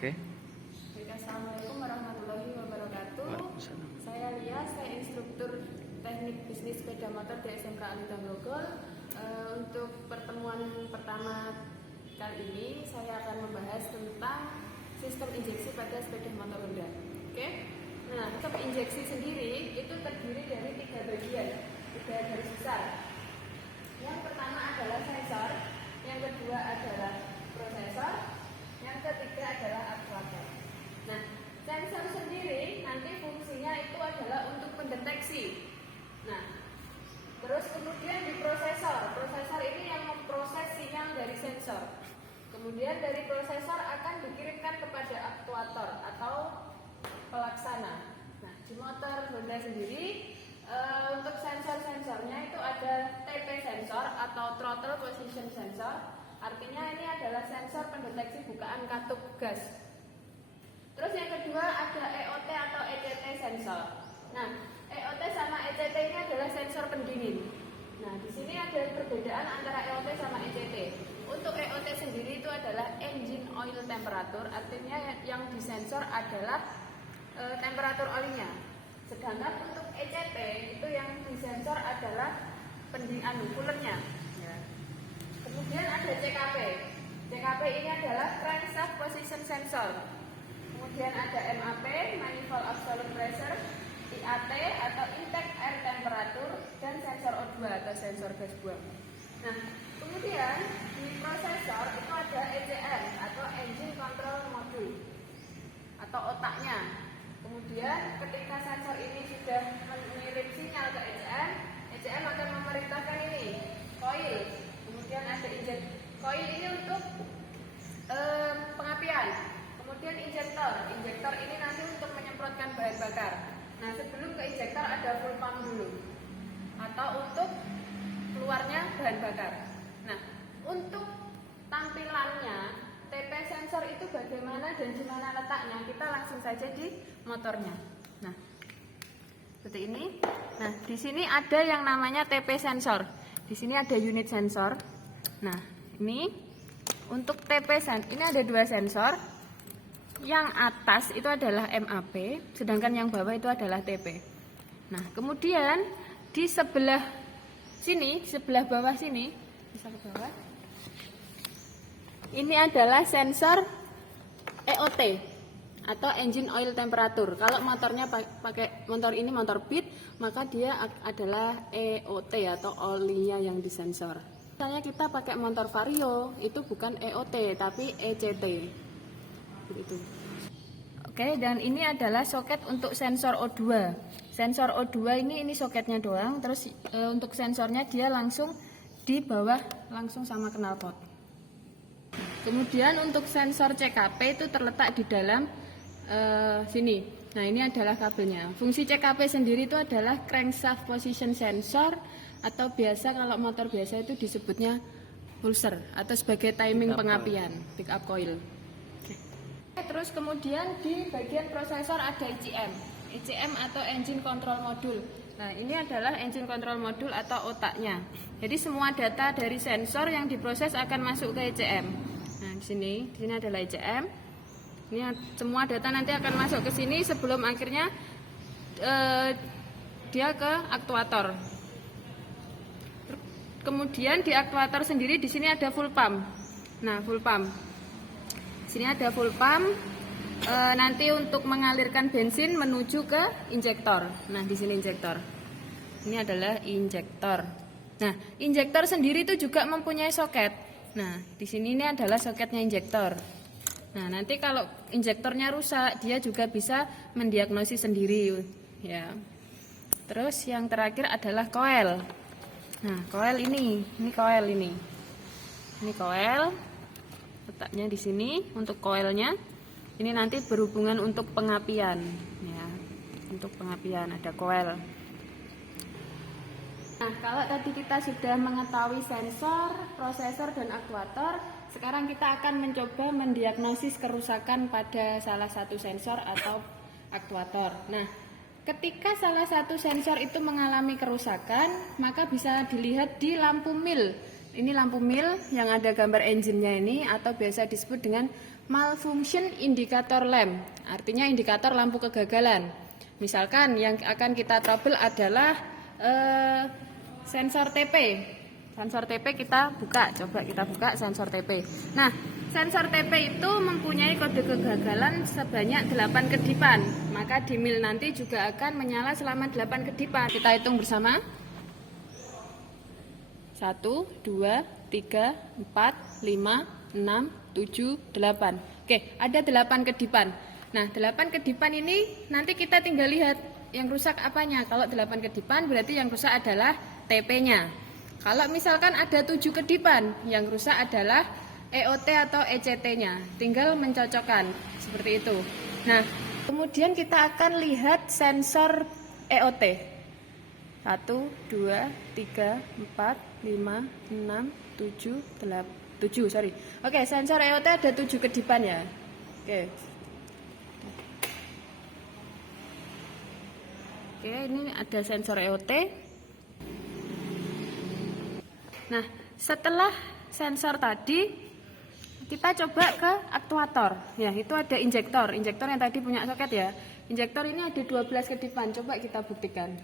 Oke. Baik, Assalamualaikum warahmatullahi wabarakatuh. Waalaikumsalam. Saya Lia, saya instruktur teknik bisnis sepeda motor di SMK Alita Grogol. Untuk pertemuan pertama kali ini saya akan membahas tentang sistem injeksi pada sepeda motor Honda. Oke. Nah, sistem injeksi sendiri itu terdiri dari 3 bagian, 3 garis besar. Yang pertama adalah sensor, yang kedua adalah prosesor, yang ketiga adalah aktuator. Nah, sensor sendiri nanti fungsinya itu adalah untuk mendeteksi. Nah, terus kemudian di prosesor, prosesor ini yang memproses sinyal dari sensor. Kemudian dari prosesor akan dikirimkan kepada aktuator atau pelaksana. Nah, di motor Honda sendiri untuk sensor-sensornya itu ada TP sensor atau throttle position sensor. Artinya ini adalah sensor pendeteksi bukaan katup gas. Terus yang kedua ada EOT atau ECT sensor. Nah, EOT sama ECT ini adalah sensor pendingin. Nah, di sini ada perbedaan antara EOT sama ECT. Untuk EOT sendiri itu adalah engine oil temperature, artinya yang disensor adalah temperatur olinya. Sedangkan untuk ECT itu yang disensor adalah pendingin coolernya. Ya. Kemudian ada CKP. CKP ini adalah crankshaft position sensor. Kemudian ada MAP, manifold absolute pressure, IAT atau intake air temperature, dan sensor O2 atau sensor gas buang. Nah, kemudian di prosesor itu ada ECM atau engine control module atau otaknya. Kemudian ketika sensor ini sudah mengirim sinyal ke ECM, ECM akan memerintahkan ini coil. Kemudian ada coil ini untuk pengapian. Kemudian injektor ini nanti untuk menyemprotkan bahan bakar. Nah, sebelum ke injektor ada full pump dulu atau untuk keluarnya bahan bakar. Nah, untuk tampilannya TP sensor itu bagaimana dan di mana letaknya, kita langsung saja di motornya. Nah, seperti ini. Nah, di sini ada yang namanya TP sensor. Di sini ada unit sensor. Nah, ini untuk TP sensor ini ada 2 sensor. Yang atas itu adalah MAP, sedangkan yang bawah itu adalah TP. Nah, kemudian di sebelah sini, sebelah bawah sini, bisa ke bawah. Ini adalah sensor EOT atau engine oil temperature. Kalau motornya pakai motor ini motor beat, maka dia adalah EOT atau olinya yang disensor. Misalnya kita pakai motor Vario, itu bukan EOT tapi ECT. Begitu. Oke, dan ini adalah soket untuk sensor O2. Sensor O2 ini soketnya doang, terus untuk sensornya dia langsung di bawah langsung sama knalpot. Kemudian untuk sensor CKP itu terletak di dalam sini. Nah, ini adalah kabelnya. Fungsi CKP sendiri itu adalah crankshaft position sensor atau biasa kalau motor biasa itu disebutnya pulser atau sebagai timing pengapian, pick up coil. Terus kemudian di bagian prosesor ada ECM atau engine control module. Nah, ini adalah engine control module atau otaknya. Jadi semua data dari sensor yang diproses akan masuk ke ECM. Nah, di sini adalah ECM. Ini semua data nanti akan masuk ke sini sebelum akhirnya dia ke aktuator. Kemudian di aktuator sendiri di sini ada full pump. Nah, full pump. Di sini ada full pump. Nanti untuk mengalirkan bensin menuju ke injektor. Nah, di sini injektor. Ini adalah injektor. Nah, injektor sendiri itu juga mempunyai soket. Nah, di sini ini adalah soketnya injektor. Nah, nanti kalau injektornya rusak, dia juga bisa mendiagnosis sendiri, ya. Terus yang terakhir adalah coil. Nah, coil ini coil ini. Ini coil. Letaknya di sini untuk coilnya. Ini nanti berhubungan untuk pengapian, ya. Untuk pengapian ada coil. Nah, kalau tadi kita sudah mengetahui sensor, prosesor, dan aktuator, sekarang kita akan mencoba mendiagnosis kerusakan pada salah satu sensor atau aktuator. Nah, ketika salah satu sensor itu mengalami kerusakan, maka bisa dilihat di lampu mil ini lampu mil yang ada gambar engine-nya ini, atau biasa disebut dengan malfunction indicator lamp, artinya indikator lampu kegagalan. Misalkan yang akan kita trouble adalah sensor TP. Sensor TP kita buka, coba kita buka sensor TP. Nah, sensor TP itu mempunyai kode kegagalan sebanyak 8 kedipan. Maka di mil nanti juga akan menyala selama 8 kedipan. Kita hitung bersama. 1, 2, 3, 4, 5, 6, 7, 8. Oke, ada 8 kedipan. Nah, 8 kedipan ini nanti kita tinggal lihat yang rusak apanya. Kalau 8 kedipan berarti yang rusak adalah TP-nya. Kalau misalkan ada 7 kedipan, yang rusak adalah EOT atau ECT-nya. Tinggal mencocokkan seperti itu. Nah, kemudian kita akan lihat sensor EOT. 1, 2, 3, 4, 5, 6, 7, 8, 7, sorry. Oke, sensor EOT ada 7 kedipan ya. Oke. Oke, ini ada sensor EOT. Nah, setelah sensor tadi, kita coba ke aktuator. Ya, itu ada injektor. Injektor yang tadi punya soket ya. Injektor ini ada 12 kedipan. Coba kita buktikan.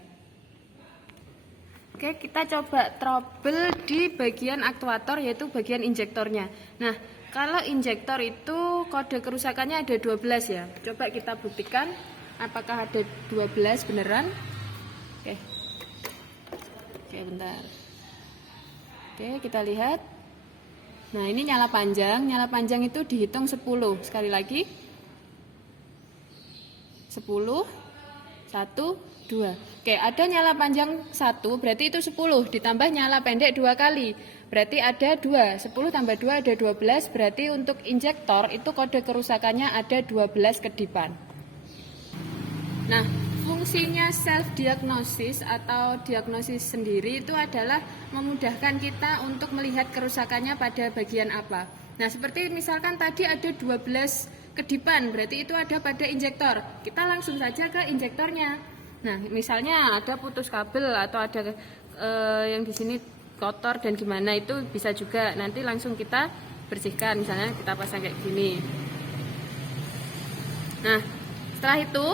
Oke, kita coba trouble di bagian aktuator, yaitu bagian injektornya. Nah, kalau injektor itu kode kerusakannya ada 12 ya. Coba kita buktikan apakah ada 12 beneran. Oke. Oke, bentar. Oke, kita lihat. Nah, ini nyala panjang. Nyala panjang itu dihitung 10. Sekali lagi. 10, 1, 2. Oke, ada nyala panjang 1, berarti itu 10. Ditambah nyala pendek 2 kali. Berarti ada 2. 10 tambah 2 ada 12. Berarti untuk injektor itu kode kerusakannya ada 12 kedipan. Nah, fungsinya self diagnosis atau diagnosis sendiri itu adalah memudahkan kita untuk melihat kerusakannya pada bagian apa. Nah, seperti misalkan tadi ada 12 kedipan, berarti itu ada pada injektor. Kita langsung saja ke injektornya. Nah, misalnya ada putus kabel atau ada yang di sini kotor dan gimana, itu bisa juga nanti langsung kita bersihkan. Misalnya kita pasang kayak gini. Nah, setelah itu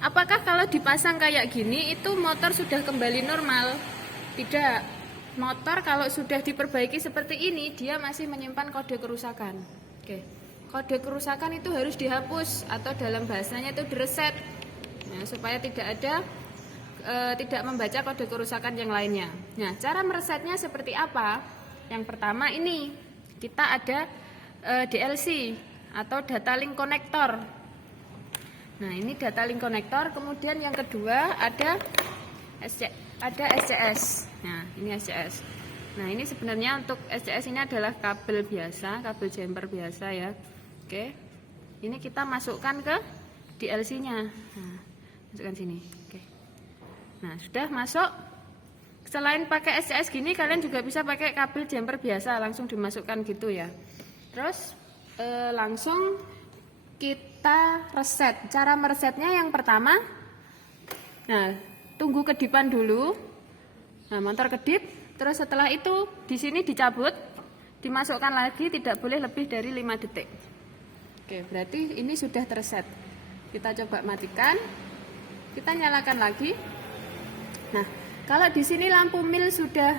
apakah kalau dipasang kayak gini itu motor sudah kembali normal? Tidak. Motor kalau sudah diperbaiki seperti ini, dia masih menyimpan kode kerusakan. Oke. Kode kerusakan itu harus dihapus atau dalam bahasanya itu direset. Nah, supaya tidak membaca kode kerusakan yang lainnya. Nah, cara meresetnya seperti apa? Yang pertama ini, kita ada DLC atau data link connector. Nah, ini data link connector. Kemudian yang kedua ada SCS. Nah, ini SCS. Nah, ini sebenarnya untuk SCS ini adalah kabel biasa, kabel jumper biasa ya. Oke. Ini kita masukkan ke DLC-nya. Nah, masukkan sini. Oke. Nah, sudah masuk. Selain pakai SCS gini, kalian juga bisa pakai kabel jumper biasa, langsung dimasukkan gitu ya. Terus langsung kita reset. Cara meresetnya yang pertama, nah, tunggu kedipan dulu. Nah, motor kedip. Terus setelah itu di sini dicabut, dimasukkan lagi, tidak boleh lebih dari 5 detik. Oke, berarti ini sudah terset. Kita coba matikan. Kita nyalakan lagi. Nah, kalau di sini lampu mil sudah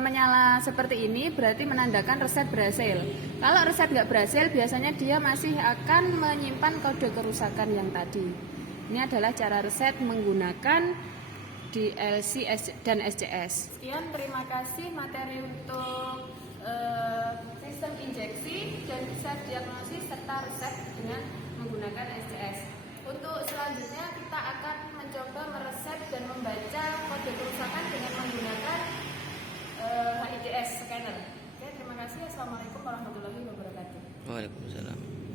menyala seperti ini, berarti menandakan reset berhasil. Kalau reset nggak berhasil, biasanya dia masih akan menyimpan kode kerusakan yang tadi. Ini adalah cara reset menggunakan DLC dan SCS. Sekian, terima kasih materi untuk sistem injeksi dan self diagnosis serta reset dengan menggunakan SCS. Untuk selanjutnya kita akan mencoba mereset dan membaca kode kerusakan dengan menggunakan HIDS scanner. Oke, terima kasih. Assalamualaikum warahmatullahi wabarakatuh. Waalaikumsalam.